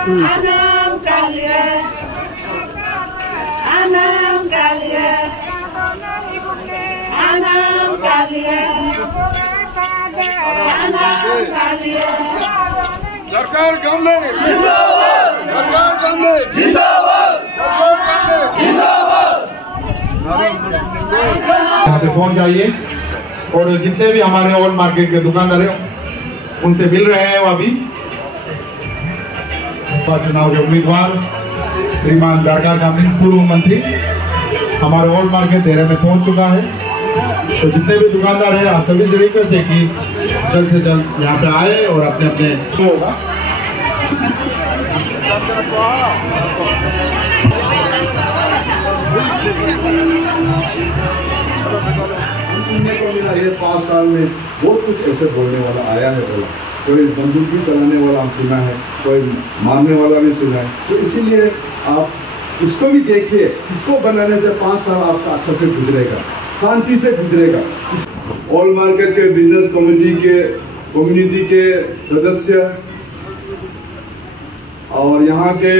सरकार सामने, सरकार सामने, यहाँ पे पहुंच जाइए और जितने भी हमारे ऑल मार्केट के दुकानदार हैं उनसे मिल रहे हैं। अभी चुनाव के उम्मीदवार श्रीमान जारकार कामनी पूर्व मंत्री हमारे ऑल मार्केट देहरा में पहुंच चुका है। तो जितने भी दुकानदार हैं आप सभी से रिक्वेस्ट है कि जल्द से जल्द यहाँ पे आए और अपने अपने होगा। सुनने को मिला ये 5 साल में बहुत कुछ ऐसे बोलने वाला आया है। बोला कोई बंदूक भी चलाने वाला हम सुना है, कोई मारने वाला भी सुना है। तो इसीलिए आप उसको भी देखिए, इसको बनाने से 5 साल आपका अच्छा से गुजरेगा, शांति से गुजरेगा। ऑल मार्केट के बिजनेस कम्युनिटी के सदस्य और यहाँ के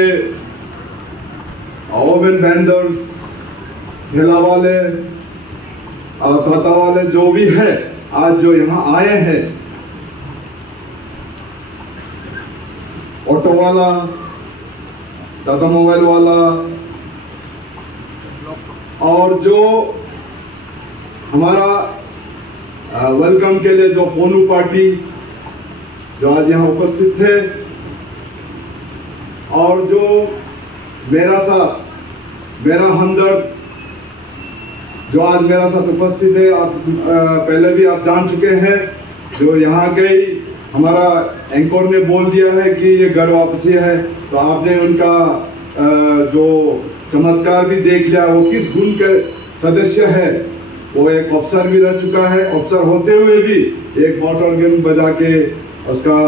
ओवन वेंडर्स, ठेला वाले, खाता वाले जो भी है, आज जो यहाँ आए हैं, ऑटो वाला, टाटा मोबाइल वाला, और जो हमारा वेलकम के लिए जो पोनू पार्टी जो आज यहाँ उपस्थित थे, और जो मेरा हमदर्द जो आज मेरा साथ उपस्थित है। आप पहले भी आप जान चुके हैं, जो यहाँ के हमारा एंकर ने बोल दिया है कि ये घर वापसी है, तो आपने उनका जो चमत्कार भी देख लिया। वो किस गुण के सदस्य है, वो एक अफसर भी रह चुका है, अफसर होते हुए भी एक मोटर गेम बजा के उसका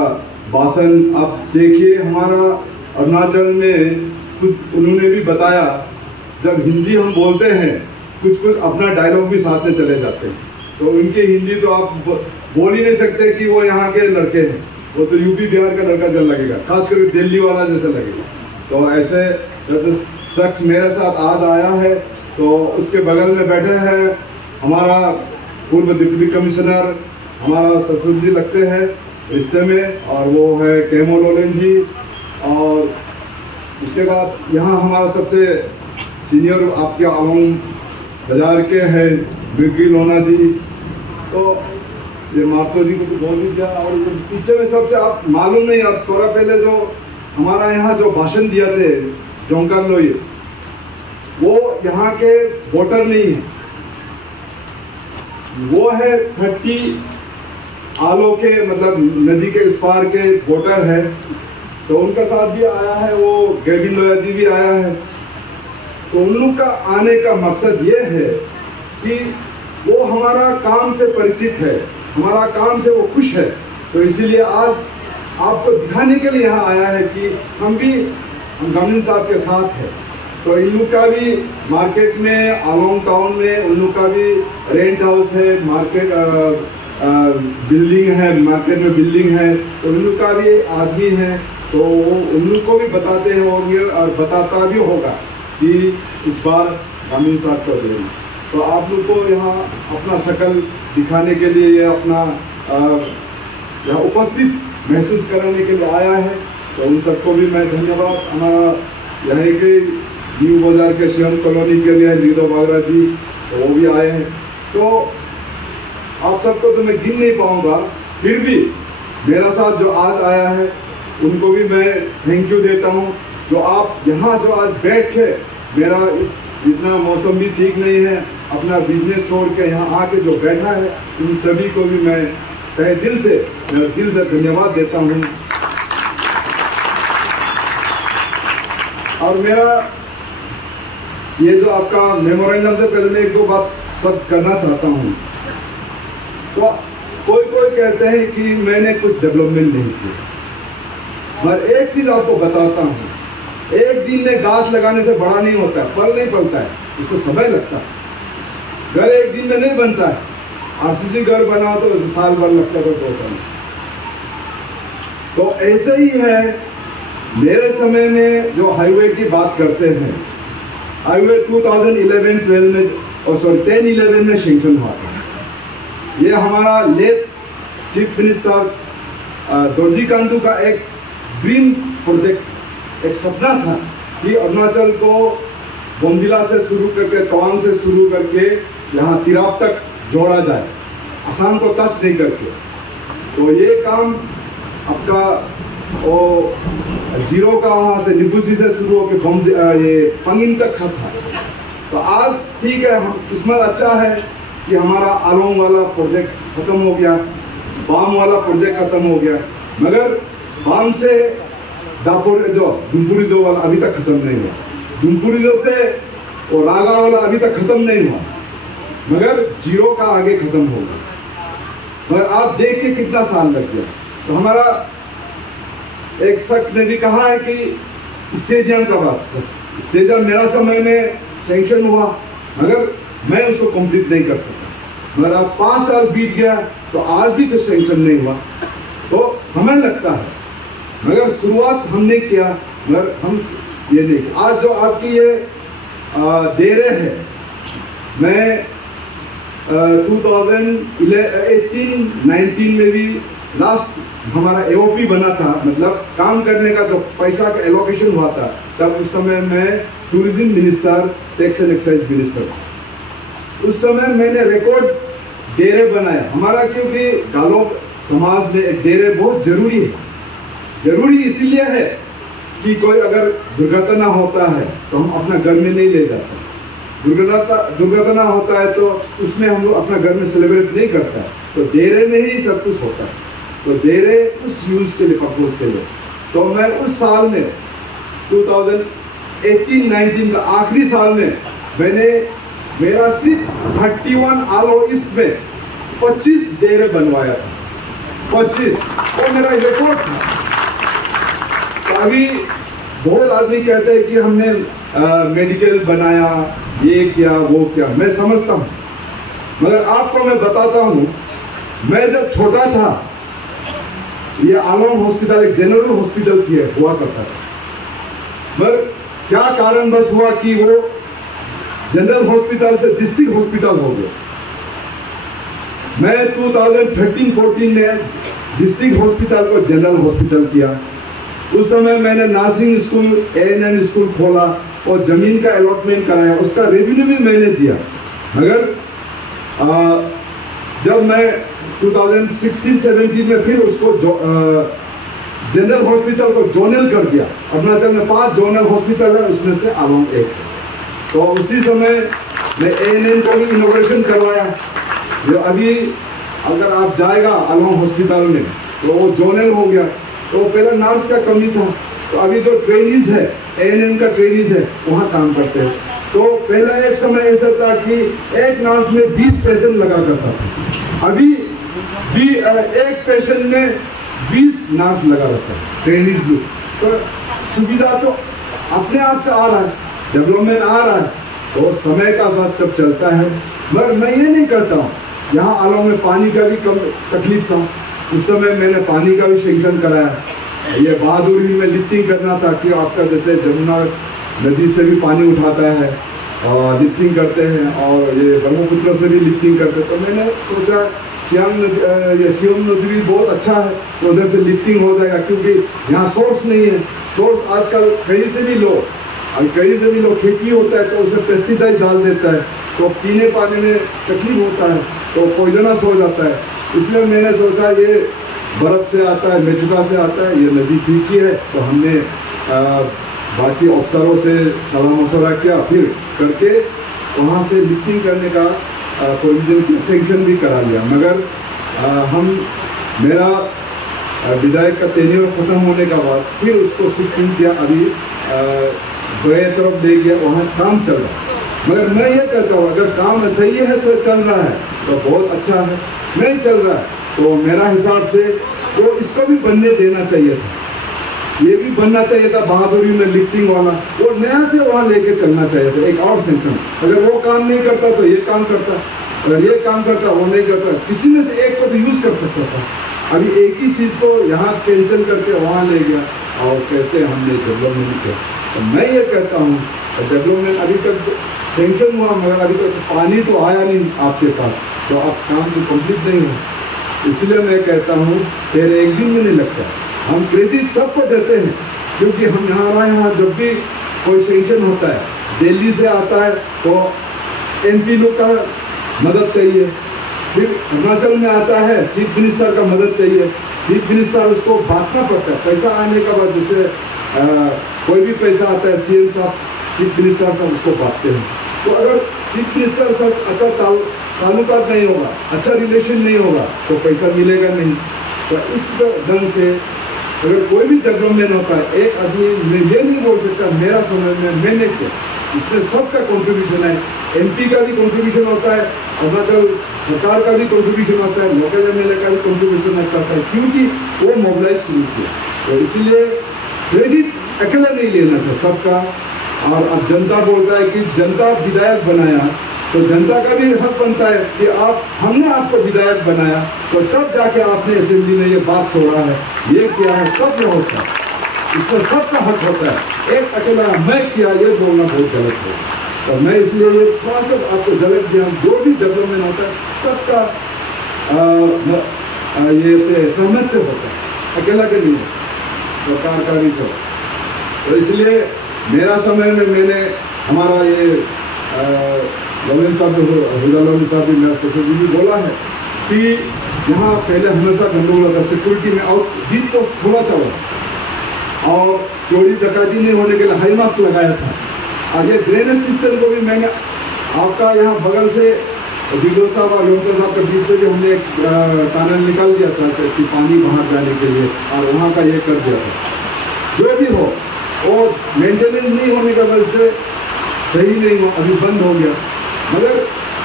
भाषण आप देखिए। हमारा अरुणाचल में कुछ उन्होंने भी बताया, जब हिंदी हम बोलते हैं कुछ अपना डायलॉग भी साथ में चले जाते हैं। तो उनकी हिंदी तो आप बोल ही नहीं सकते कि वो यहाँ के लड़के हैं, वो तो यूपी बिहार का लड़का जल लगेगा, खास करके दिल्ली वाला जैसे लगेगा। तो ऐसे जब शख्स मेरे साथ आज आया है, तो उसके बगल में बैठे हैं हमारा पूर्व डिप्टी कमिश्नर, हमारा ससुर जी लगते हैं रिश्ते में, और वो है केमो लोलेन जी। और उसके बाद यहाँ हमारा सबसे सीनियर आपके आवाम बाजार के हैं बिरकी लोना जी। तो ये मातो जी को तो बोल भी दिया, और पीछे में सबसे आप मालूम नहीं, आप थोड़ा पहले जो हमारा यहाँ जो भाषण दिया थे जोंकर लोई, वो यहाँ के वोटर नहीं है, वो है 30 आलो के मतलब नदी के इस पार के वोटर है। तो उनका साथ भी आया है, वो गेविन लोया जी भी आया है। तो उन लोग का आने का मकसद ये है कि वो हमारा काम से परिचित है, हमारा काम से वो खुश है। तो इसीलिए आज आपको दिखाने के लिए यहाँ आया है कि हम गवर्नर साहब के साथ है। तो इन लोग का भी मार्केट में, आलोंग टाउन में उन लोग का भी रेंट हाउस है, मार्केट बिल्डिंग है, मार्केट में बिल्डिंग है। तो उन लोग का भी आदमी है, तो वो उन लोग को भी बताते हैं और बताता भी होगा कि इस बार गवर्नर साहब को देंगे। तो आप लोग को यहाँ अपना शकल दिखाने के लिए, ये अपना यहाँ उपस्थित महसूस कराने के लिए आया है। तो उन सबको भी मैं धन्यवाद। हमारा यहाँ के न्यू बाजार के शिवम कॉलोनी के लिए लीडो बागरा जी, तो वो भी आए हैं। तो आप सबको तो मैं गिन नहीं पाऊंगा, फिर भी मेरा साथ जो आज आया है उनको भी मैं थैंक यू देता हूँ। जो आप यहाँ जो आज बैठ के, मेरा इतना मौसम भी ठीक नहीं है, अपना बिजनेस छोड़ के यहाँ आके जो बैठा है, उन सभी को भी मैं तहे दिल से धन्यवाद देता हूँ। और मेरा ये जो आपका मेमोरेंडम से पहले मैं 1-2 बात सब करना चाहता हूँ। तो कोई कहते हैं कि मैंने कुछ डेवलपमेंट नहीं किया, पर एक चीज आपको बताता हूँ, एक दिन में घास लगाने से बड़ा नहीं होता है, फल नहीं फलता है, इसको समय लगता है। घर एक दिन में नहीं बनता है, आरसीसी घर बनाओ तो साल भर लगता है, 2 साल। तो ऐसे ही है मेरे समय में जो हाईवे की बात करते हैं, हाईवे 2011-12 में 10-11 में सेंक्शन हुआ था। ये हमारा लेट चीफ मिनिस्टर दोरजी कांडू का एक ड्रीम प्रोजेक्ट, एक सपना था कि अरुणाचल को बोमडिला से शुरू करके, तवांग से शुरू करके यहाँ तिराप तक जोड़ा जाए, असम को टच नहीं करके। तो ये काम आपका वो जीरो का वहाँ से निबुसी से शुरू होकर ये पंगिन तक था। तो आज ठीक है, हम किस्मत अच्छा है कि हमारा आलोंग वाला प्रोजेक्ट खत्म हो गया, बाम वाला प्रोजेक्ट खत्म हो गया, मगर बाम से दापुर जो दुमपुरिजो वाला अभी तक खत्म नहीं हुआ, दुमपुरिजो से और रागा वाला अभी तक खत्म नहीं हुआ, मगर जीरो का आगे खत्म होगा। मगर आप देखिए कितना साल लग गया। तो हमारा एक शख्स ने भी कहा है कि स्टेडियम का बात, स्टेडियम मेरा समय में सेंक्शन हुआ, मगर मैं उसको कंप्लीट नहीं कर सका। मगर अब 5 साल बीत गया तो आज भी तो सेंक्शन नहीं हुआ, तो समय लगता है, मगर शुरुआत हमने किया, मगर हम ये नहीं। आज जो आपकी ये डेरे है, मैं 2018-19 में भी लास्ट हमारा एओपी बना था, मतलब काम करने का जो पैसा का एलोकेशन हुआ था, तब उस समय मैं tourism minister, tax and excise minister. उस समय मैंने रिकॉर्ड डेरे बनाया हमारा, क्योंकि गालो समाज में एक डेरे बहुत जरूरी है। जरूरी इसीलिए है कि कोई अगर दुर्घटना होता है तो हम अपना घर में नहीं ले जाते, दुर्घटना होता है तो उसमें हम लोग अपना घर में सेलिब्रेट नहीं करता है, तो डेरे में ही सब कुछ होता है। तो डेरे उस यूज के लिए, पर्पज के लिए। तो मैं उस साल में 2018-19 का आखिरी साल में मैंने मेरा सिर्फ 31 आलो ईस्ट में 25 डेरे बनवाया था, 25, वो मेरा रिकॉर्ड था। तो अभी बहुत आदमी कहते हैं कि हमने मेडिकल बनाया, ये किया वो किया, मैं समझता हूँ, मगर आपको मैं बताता हूँ, मैं जब छोटा था ये आलोंग हॉस्पिटल एक जनरल हॉस्पिटल हुआ करता था, मगर क्या कारण बस हुआ कि वो जनरल हॉस्पिटल से डिस्ट्रिक्ट हॉस्पिटल हो गया। मैं 2013-14 में डिस्ट्रिक्ट हॉस्पिटल को जनरल हॉस्पिटल किया। उस समय मैंने नर्सिंग स्कूल, ANM स्कूल खोला और जमीन का अलॉटमेंट कराया, उसका रेवेन्यू भी मैंने दिया। मगर जब मैं 2016-17 में फिर उसको जनरल हॉस्पिटल को जोनल कर दिया, अरुणाचल में 5 जोनल हॉस्पिटल है, उसमें से आलोंग एक है। तो उसी समय मैं ANM का भी इनोग्रेशन करवाया, जो अभी अगर आप जाएगा आलोंग हॉस्पिटल में तो वो जोनल हो गया। तो पहले नर्स का कमी था, तो अभी जो ट्रेनिज है, ANM का ट्रेनिज है, वहाँ काम करते हैं। तो पहला एक समय ऐसा था कि एक नर्स में 20 पेशेंट लगा करता था, अभी भी एक पेशेंट में 20 नर्स लगा रहता है, ट्रेनिज भी। तो सुविधा तो अपने आप से आ रहा है, डेवलपमेंट आ रहा है, तो समय का साथ सब चलता है। मगर मैं ये नहीं करता हूँ, यहाँ आलोंग में पानी का भी कम तकलीफ था, उस समय मैंने पानी का भी सेंक्शन कराया। ये बहादुरी में लिफ्टिंग करना था कि आपका जैसे जमुना नदी से भी पानी उठाता है और लिफ्टिंग करते हैं, और ये ब्रह्मपुत्र से भी लिफ्टिंग करते हैं। तो मैंने सोचा सियोम नदी भी बहुत अच्छा है, तो उधर से लिफ्टिंग हो जाएगा, क्योंकि यहाँ सोर्स नहीं है। सोर्स आजकल कहीं से भी लो, और कहीं से भी लो खेती होता है तो उसमें पेस्टिसाइड डाल देता है, तो पीने पानी में तकलीफ होता है, तो पॉइजनस हो जाता है। इसलिए मैंने सोचा ये बर्फ़ से आता है, मेचुका से आता है, ये नदी ठीक ही है। तो हमने बाकी अफसरों से सलाह मशवरा किया, फिर करके वहाँ से लिफ्टिंग करने का प्रोविजन सेंक्शन भी करा लिया। मगर मेरा विधायक का टेन्योर खत्म होने का बाद फिर उसको शिफ्टिंग किया, अभी गए तरफ ले गया, वहाँ काम चल रहा है। मगर मैं ये कहता हूँ, अगर काम सही है, चल रहा है तो बहुत अच्छा है, नहीं चल रहा है तो मेरा हिसाब से वो इसको भी बनने देना चाहिए था, ये भी बनना चाहिए था बहादुरी में लिफ्टिंग वाला, वो नया से वहाँ लेके चलना चाहिए था, एक और सेंक्शन। अगर वो काम नहीं करता तो ये काम करता, अगर ये काम करता वो नहीं करता, किसी में से एक को तो यूज कर सकता था। अभी एक ही चीज को यहाँ टेंशन करके वहाँ ले गया और कहते हैं हमने डेवलपमेंट किया। तो मैं ये कहता हूँ डेवलपमेंट अभी तक सेंक्शन हुआ मगर अभी तक पानी तो आया नहीं आपके पास, तो आप काम तो कंप्लीट नहीं हो। इसलिए मैं कहता हूँ फिर एक दिन में नहीं लगता। हम क्रेडिट सबको देते हैं क्योंकि हम यहाँ जब भी कोई सेंक्शन होता है दिल्ली से आता है तो MP लोग का मदद चाहिए, फिर अरुणाचल में आता है चीफ मिनिस्टर का मदद चाहिए, चीफ मिनिस्टर उसको बांटना पड़ता है। पैसा आने के बाद जैसे कोई भी पैसा आता है CM साहब चीफ मिनिस्टर साहब उसको बांटते हैं। तो अगर चीफ मिनिस्टर साहब अच्छा ताल्लुकात नहीं होगा, अच्छा रिलेशन नहीं होगा तो पैसा मिलेगा नहीं। तो इस ढंग से अगर कोई भी डेवलपमेंट होता है एक आदमी मैं ये नहीं बोल सकता मेरा समय में मैंने किया, इसमें सबका कंट्रीब्यूशन है। MP का भी कंट्रीब्यूशन होता है, अरुणाचल सरकार का भी कंट्रीब्यूशन होता है, लोकल MLA का भी कंट्रीब्यूशन होता है क्योंकि वो मोबिलाइज शुरू किया। तो इसीलिए क्रेडिट अकेला नहीं लेना चाहिए सबका। और अब जनता बोलता है कि जनता विधायक बनाया तो जनता का भी हक बनता है कि हमने आपको विधायक बनाया तो तब जाके आपने असेंबली में ये बात छोड़ा है, ये किया है, सब में होता है, इसमें सबका हक होता है। एक अकेला मैं किया ये बोलना बहुत गलत है। तो मैं इसलिए ये थोड़ा सा आपको झलक दिया, जो भी डेवलपमेंट होता है सबका ये से सहमत से होता है, अकेला के नहीं है, सरकार का भी सब। तो इसलिए मेरा समय में मैंने हमारा ये लॉरेंस साहब हुदा साहब भी मेरा सचिव जी भी बोला है कि यहाँ पहले हमेशा गंदोगल होता, सिक्योरिटी में और बीच पोस्ट खोला था वो और चोरी डकैती नहीं होने के लिए हाई मास्क लगाया था। और ये ड्रेनेज सिस्टम को भी मैंने आपका यहाँ बगल से दिग्गो साहब और योमचा साहब के बीच से भी हमने एक टनल निकाल दिया था कि पानी बाहर जाने के लिए और वहाँ का ये कर दिया था। जो भी हो और मेंटेनेंस नहीं होने की वजह से सही नहीं हो, अभी बंद हो गया। मगर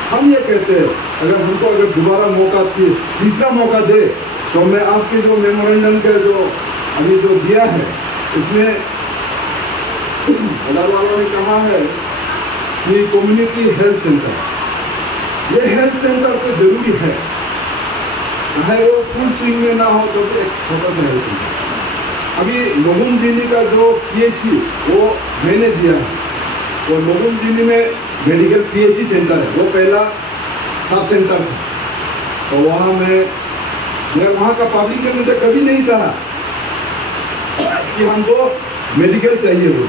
हम ये कहते हैं अगर हमको दोबारा मौका तीसरा मौका दे तो मैं आपके जो मेमोरेंडम के जो अभी जो दिया है इसमें अदाल वालों ने कहा है कि कम्युनिटी हेल्थ सेंटर, ये हेल्थ सेंटर तो जरूरी है, चाहे वो फुल स्विंग में ना हो तो भी एक छोटा सा हेल्थ सेंटर। अभी लोगुम जिनी का जो PHC वो मैंने दिया है, वो लोगुम जिनी में मेडिकल PHC सेंटर है, वो पहला सब सेंटर था। तो वहाँ मैं वहाँ का पब्लिक ने मुझे कभी नहीं कहा कि हमको मेडिकल चाहिए, वो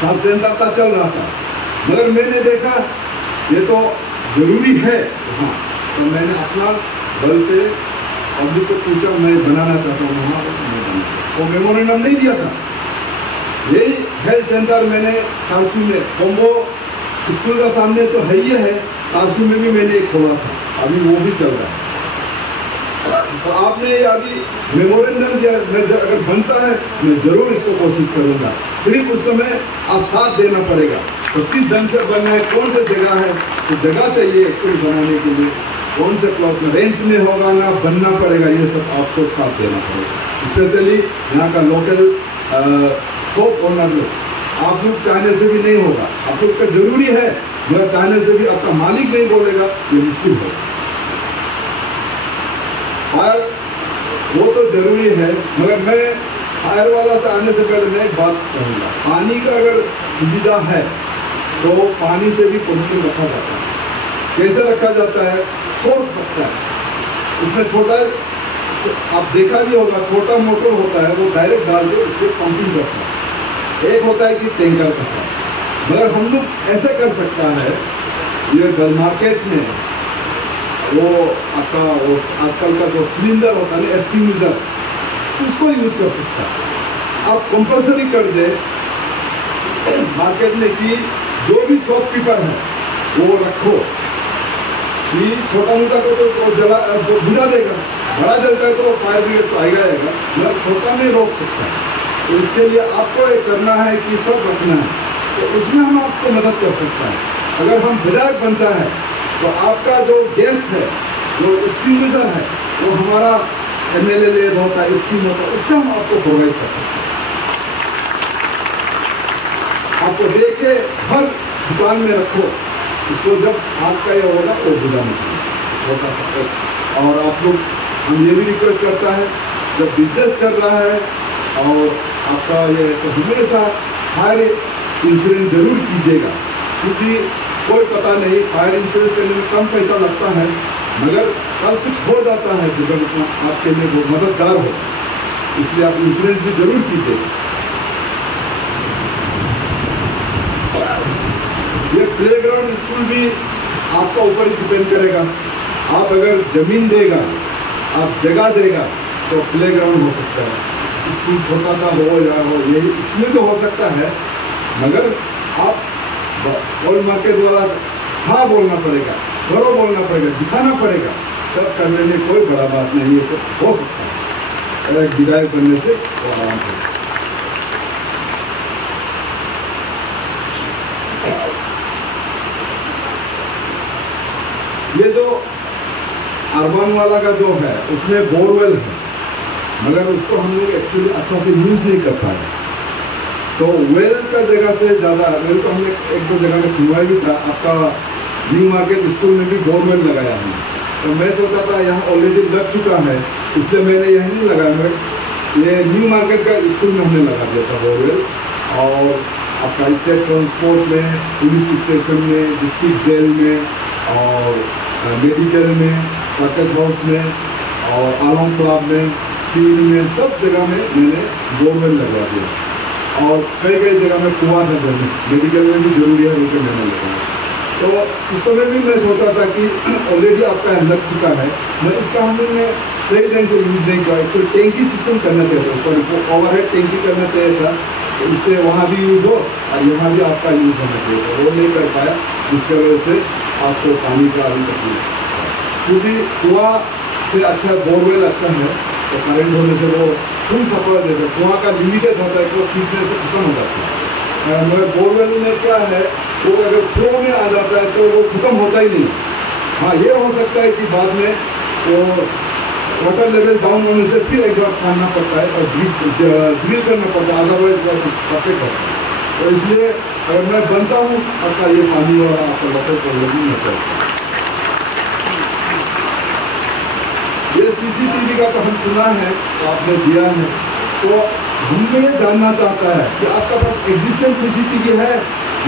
सब सेंटर का चल रहा था। मगर मैंने देखा ये तो जरूरी है, हाँ, तो मैंने अपना बल पे पब्लिक को पूछा मैं बनाना चाहता हूँ, वहाँ वो मेमोरेंडम नहीं दिया था। यही हेल्थ सेंटर मैंने कालसू में कोम्बो स्कूल का सामने तो है ही है, कालसू में भी मैंने एक खोला था, अभी वो भी चल रहा है। तो आपने अभी मेमोरेंडम दिया, अगर बनता है मैं जरूर इसको कोशिश करूंगा। सिर्फ उस समय आप साथ देना पड़ेगा, तो किस ढंग से बनना है, कौन सी जगह है, तो जगह चाहिए एक्चुअली बनाने के लिए, कौन से प्लॉट में रेंट में होगा ना बनना पड़ेगा, ये सब आपको साथ देना पड़ेगा। स्पेशली यहाँ का लोकल शॉप ओनर लोग, आप लोग चाहने से भी नहीं होगा, आप लोग का जरूरी है, मगर चाहने से भी आपका मालिक नहीं बोलेगा, ये मुश्किल होगा। फायर वो तो जरूरी है, मगर मैं फायर वाला से आने से पहले मैं एक बात कहूँगा, पानी का अगर सुविधा है तो पानी से भी पोल्यूशन रखा जाता है। कैसे रखा जाता है, सोर्स रखता है, उसमें छोटा आप देखा भी होगा, छोटा मोटर होता है, वो डायरेक्ट डाल के उससे पंपिंग करता है। एक होता है कि टैंकर का है, मगर हम लोग ऐसे कर सकता है, ये जल मार्केट में वो आपका वो आजकल का जो सिलेंडर होता है एक्सटिंग्विशर, उसको यूज कर सकता है। आप कंपल्सरी कर दे मार्केट में कि जो भी शॉपकीपर है वो रखो, कि छोटा मोटा को तो जला बुझा देगा, बड़ा जलता है तो फायर ब्रिगेड तो आएगा, मतलब छोटा नहीं रोक सकता है। तो इसके लिए आपको ये करना है कि सब रखना है, तो उसमें हम आपको मदद कर सकता है। अगर हम विधायक बनता है तो आपका जो गेस्ट है, जो एक्सटिंग्विशर है, वो हमारा MLA ले होता है, स्कीम होता है, उसका हम आपको प्रोवाइड कर सकते हैं। आपको देखे हर दुकान में रखो, इसको जब आपका ये होगा तो बुझाना चाहिए, और आप लोग हम ये भी रिक्वेस्ट करता है, जब बिजनेस कर रहा है और आपका ये तो हमेशा फायर इंश्योरेंस जरूर कीजिएगा, क्योंकि कोई पता नहीं, फायर इंश्योरेंस करने में कम पैसा लगता है, मगर कल कुछ हो जाता है दुर्घटना आपके लिए वो मददगार हो, इसलिए आप इंश्योरेंस भी जरूर कीजिए। ये प्लेग्राउंड स्कूल भी आपका ऊपर डिपेंड करेगा। आप अगर जमीन देगा, आप जगह देगा तो प्लेग्राउंड हो सकता है, स्कूल छोटा सा हो या हो, यही इसमें तो हो सकता है, मगर आप होल मार्केट वाला हाँ बोलना पड़ेगा, घरों बोलना पड़ेगा, दिखाना पड़ेगा, सब करने में कोई बड़ा बात नहीं है, तो हो सकता है अगर विधायक बनने से तो आराम से। ये जो अर्बन वाला का जो है उसमें बोरवेल है, मगर उसको हम लोग एक्चुअली अच्छा से यूज नहीं कर पाए, तो वेल का जगह से ज़्यादा वेल तो हमने एक दो जगह में खुलवाया भी था। आपका न्यू मार्केट स्कूल में भी बोरवेल लगाया है, तो मैं सोचा था यहाँ ऑलरेडी लग चुका है, इसलिए मैंने यही नहीं लगाया, ये न्यू मार्केट का स्कूल में हमने लगा दिया था बोरवेल। और आपका स्टेट ट्रांसपोर्ट में, पुलिस स्टेशन में, डिस्ट्रिक्ट जेल में और मेडिकल में, सर्कस हाउस में और आलम क्लब में, फील्ड में, सब जगह में मैंने बोरवेल लगवा दिया। और कई कई जगह में कुआं है, मेडिकल में भी जरूरी है, उनके मैंने लगाया। तो उस समय भी मैं सोचा था कि ऑलरेडी आपका लग चुका है, मैं इसका हमने सही ढंग से यूज नहीं किया, तो टैंकी सिस्टम करना चाहिए था, ऊपर ओवरहेड टैंकी करना चाहिए था, तो इससे वहाँ भी यूज़ हो और यहाँ भी आपका यूज़ होना चाहिए था, वो नहीं कर पाया, जिसकी वजह से आपको पानी का अभी तकलीफ, क्योंकि कुआं से अच्छा बोरवेल अच्छा है, तो करंट होने से वो फुल सप्लाई देता है, कुआं का लिमिटेड होता है, तो खींचने से खत्म हो जाता है, मगर बोरवेल में क्या है, वो अगर फ्लो में आ जाता है तो वो खत्म होता ही नहीं। हाँ, ये हो सकता है कि बाद में वो वाटर लेवल डाउन होने से फिर एक बार खाना पड़ता है और ड्रिल करना पड़ता है, अदरवाइज परफेक्ट होता है। तो इसलिए अगर मैं बनता हूँ आपका ये पानी वाला आपका वाटर प्रॉब्लम नहीं हो सकता। ये CCTV का तो हम सुना है, तो आपने दिया है, तो हमने ये जानना चाहता है कि आपका पास एग्जिस्टेंट CCTV है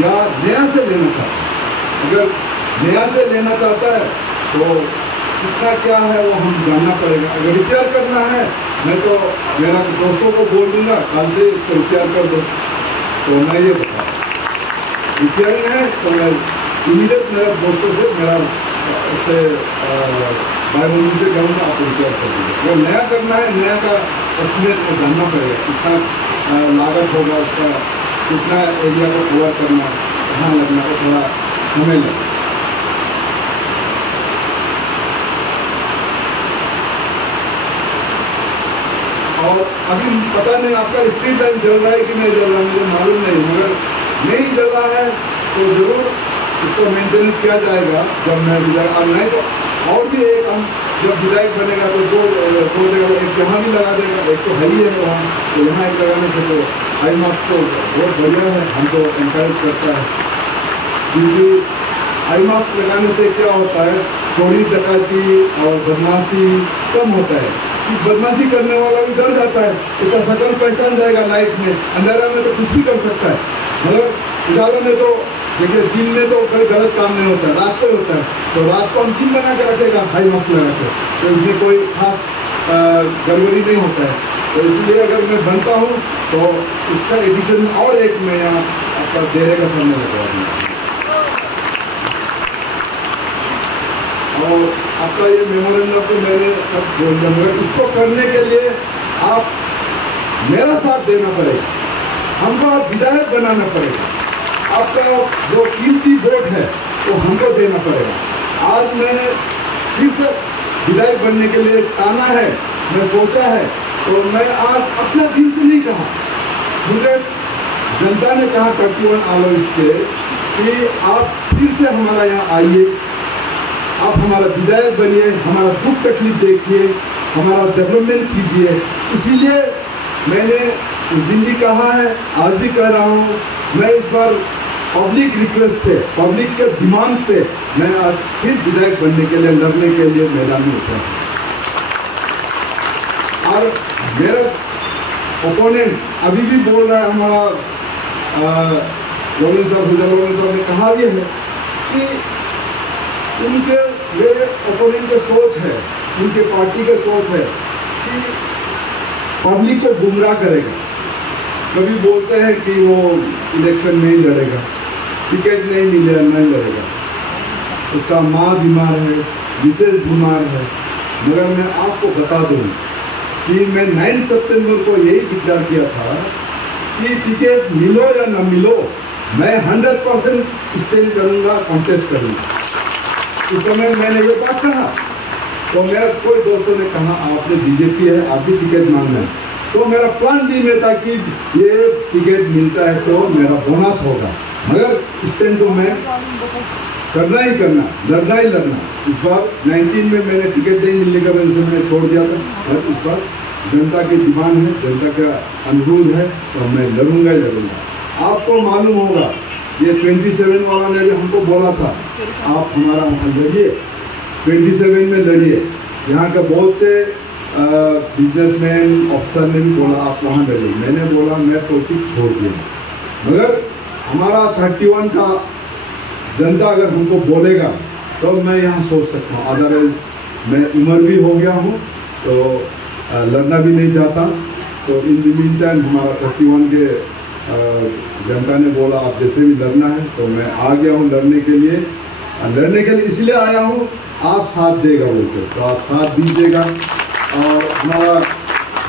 या नया से लेना चाहता है। अगर नया से लेना चाहता है तो कितना क्या है वो हम जानना पड़ेगा। अगर रिपेयर करना है, मैं तो मेरा दोस्तों को बोल दूंगा कल से इसको रिपेयर कर दो, तो मैं ये बता रिपेयरिंग है तो मैं इमीडिएट मेरा दोस्तों से मेरा उससे भाई बहन से कहूँगा आप रिपेयर कर दीजिए। अगर नया करना है, नया का एस्टिमेट को जानना पड़ेगा, कितना लागत होगा, उसका कितना एरिया को कवर करना, कहाँ लगना है, थोड़ा समय लगेगा। और अभी पता नहीं आपका स्क्रीन टाइम चल रहा है कि नहीं चल रहा है, मुझे मालूम नहीं, मगर नहीं चल रहा है तो जरूर इसको मेंटेनेंस किया जाएगा जब मैं विधायक। अब नहीं तो और भी एक हम जब विधायक बनेगा तो दो जगह, एक यहाँ भी लगा देगा, एक तो है ही है वहाँ, तो यहाँ एक लगाने से तो हाई मास्क तो बहुत बढ़िया है, हमको एनकरेज करता है, क्योंकि हाई मास्क लगाने से क्या होता है, चोरी डकैती और बदमाशी कम होता है, कि बदमाशी करने वाला भी डर जाता है, इसका शक्ल पहचान जाएगा लाइफ में, अंधेरा में तो कुछ भी कर सकता है, मगर उजाला में तो देखिए दिन में तो कोई गलत काम नहीं होता है, रात को होता है, तो रात को हम दिन बना के रखेगा हाई मास्क लगा के, तो इसमें कोई खास गड़बड़ी नहीं होता है। तो इसलिए अगर मैं बनता हूँ तो इसका एडिशन और एक मैं यहाँ आपका डेरे का सामने लगा दूँगा। और आपका ये मेमोरेंडम तो मैंने सब बोल दिया, मगर इसको करने के लिए आप मेरा साथ देना पड़ेगा, हमको आप विधायक बनाना पड़ेगा, आपका जो कीमती वोट है वो हमको देना पड़ेगा। आज मैंने फिर से विधायक बनने के लिए आना है, मैं सोचा है, तो मैं आज अपना दिल से नहीं कहा, मुझे जनता ने कहा 31 अगस्त के कि आप फिर से हमारा यहाँ आइए, आप हमारा विधायक बनिए, हमारा दुख तकलीफ देखिए, हमारा डेवलपमेंट कीजिए। इसीलिए मैंने उस दिन भी कहा है, आज भी कह रहा हूँ, मैं इस बार पब्लिक रिक्वेस्ट पे, पब्लिक के डिमांड पे मैं आज फिर विधायक बनने के लिए, लड़ने के लिए मैदान में उतरा हूँ। और मेरा ओपोनेंट अभी भी बोल रहा है, हमारा लोनी साहब ने कहा भी है कि उनके मेरे ओपोनेंट की सोच है, उनके पार्टी का सोच है कि पब्लिक को गुमराह करेगा। कभी बोलते हैं कि वो इलेक्शन नहीं लड़ेगा, टिकट नहीं मिले नहीं लड़ेगा, उसका माँ बीमार है, मिसेज बीमार है। मगर मैं आपको बता दूं कि मैं 9 सितंबर को यही डिक्लेयर किया था कि टिकट मिलो या न मिलो, मैं 100% स्टैंड करूंगा, कॉन्टेस्ट करूंगा। उस समय मैंने ये बात कहा तो मेरा कोई दोस्तों ने कहा आपने बीजेपी है, आप भी टिकट मांगना है। तो मेरा प्लान भी में था कि ये टिकट मिलता है तो मेरा बोनस होगा, मगर स्टैंड तो मैं करना ही करना, लड़ना ही लड़ना। इस बार 19 में मैंने टिकट नहीं मिलने की वजह से मैंने छोड़ दिया था, और इस बार जनता की डिमांड है, जनता का अनुरोध है, तो मैं लड़ूंगा ही लड़ूंगा। आपको मालूम होगा ये 27 वाला ने भी हमको बोला था आप हमारा लड़िए, 27 में लड़िए। यहाँ के बहुत से बिजनेसमैन ऑफिसर ने भी बोला आप वहाँ लड़िए। मैंने बोला मैं पॉलिटिक्स छोड़ दिया, मगर हमारा 31 का जनता अगर हमको बोलेगा तो मैं यहाँ सोच सकता हूँ, अदरवाइज मैं उम्र भी हो गया हूँ तो लड़ना भी नहीं चाहता। तो इन द मीन टाइम हमारा 31 के जनता ने बोला आप जैसे भी लड़ना है, तो मैं आ गया हूँ लड़ने के लिए। इसलिए आया हूँ आप साथ देगा बोलते, तो आप साथ दीजिएगा। और हमारा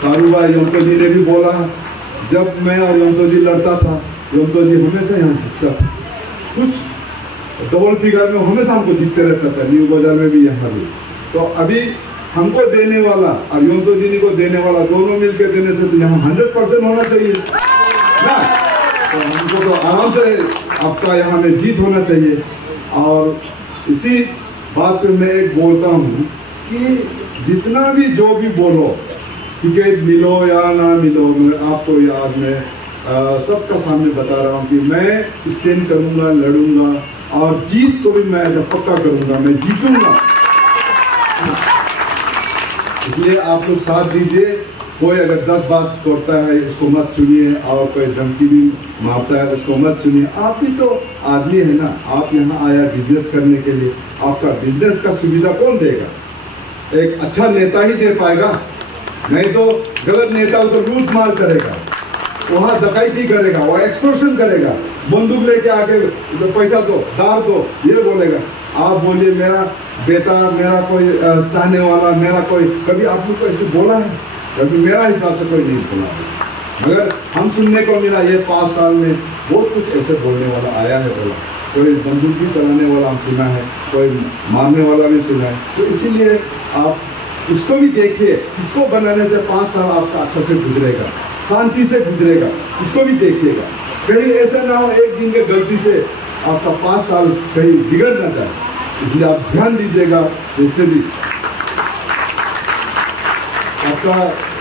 सारू भाई योंतो जी ने भी बोला जब मैं और योंतो जी लड़ता था, योंतो जी हमेशा यहाँ जीतता था, कुछ डबल फिगर में हमेशा हमको जीतते रहता था, न्यू बाजार में भी यहाँ भी। तो अभी हमको देने वाला और योंतो जी को देने वाला दोनों मिलकर देने से तो यहाँ 100% होना चाहिए ना। तो हमको तो आराम से आपका यहाँ में जीत होना चाहिए। और इसी बात पे मैं एक बोलता हूँ कि जितना भी जो भी बोलो, टिकट मिलो या ना मिलो, मैं आपको याद में सबका सामने बता रहा हूँ कि मैं स्टैंड करूँगा, लड़ूंगा, और जीत को भी मैं पक्का करूँगा, मैं जीतूंगा। इसलिए आप लोग साथ दीजिए। कोई अगर 10 बात करता है उसको मत सुनिए, और कोई धमकी भी मारता है उसको मत सुनिए। आप भी तो आदमी है ना, आप यहाँ आया बिजनेस करने के लिए, आपका बिजनेस का सुविधा कौन देगा? एक अच्छा नेता ही दे पाएगा, नहीं तो गलत नेता उधर लूट मार करेगा, वहाँ डकैती करेगा, वहाँ एक्सटॉर्शन करेगा, बंदूक लेके आके तो पैसा दो, दार दो, ये बोलेगा। आप बोलिए मेरा बेटा, मेरा कोई चाहने वाला, मेरा कोई, कभी आपने को ऐसे बोला है? कभी मेरा हिसाब से कोई नहीं बोला है। मगर हम सुनने को मिला ये 5 साल में बहुत कुछ ऐसे बोलने वाला आया है, बोला कोई बंदूक भी चलाने वाला हम सुना है, कोई मारने वाला भी सुना है। तो इसीलिए आप उसको भी देखिए, इसको बनाने से 5 साल आपका अच्छा से गुजरेगा, शांति से गुजरेगा, उसको भी देखिएगा। कहीं ऐसा ना हो एक दिन के गलती से आपका 5 साल कहीं बिगड़ ना जाए, इसलिए आप ध्यान दीजिएगा। इससे भी आपका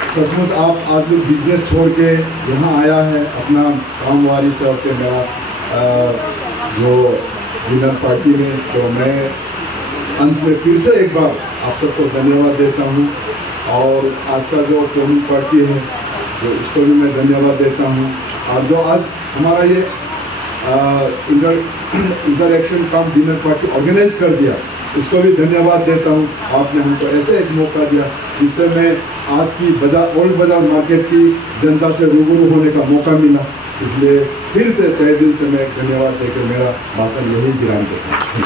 सचमुच आप आज लोग बिजनेस छोड़ के यहाँ आया है अपना काम वारी से, और मेरा जो विनर पार्टी में, तो मैं अंत में फिर से एक बार आप सबको धन्यवाद देता हूँ। और आज का जो पोलिंग पार्टी है जो उसको भी मैं धन्यवाद देता हूँ। और जो आज हमारा ये इंटरएक्शन कम डिनर पार्टी ऑर्गेनाइज कर दिया, उसको भी धन्यवाद देता हूँ। आपने हमको ऐसे एक मौका दिया जिससे मैं आज की ओल्ड बाजार मार्केट की जनता से रूबरू होने का मौका मिला। इसलिए फिर से तहे दिल से मैं धन्यवाद देकर मेरा भाषण यही विराम देता हूँ।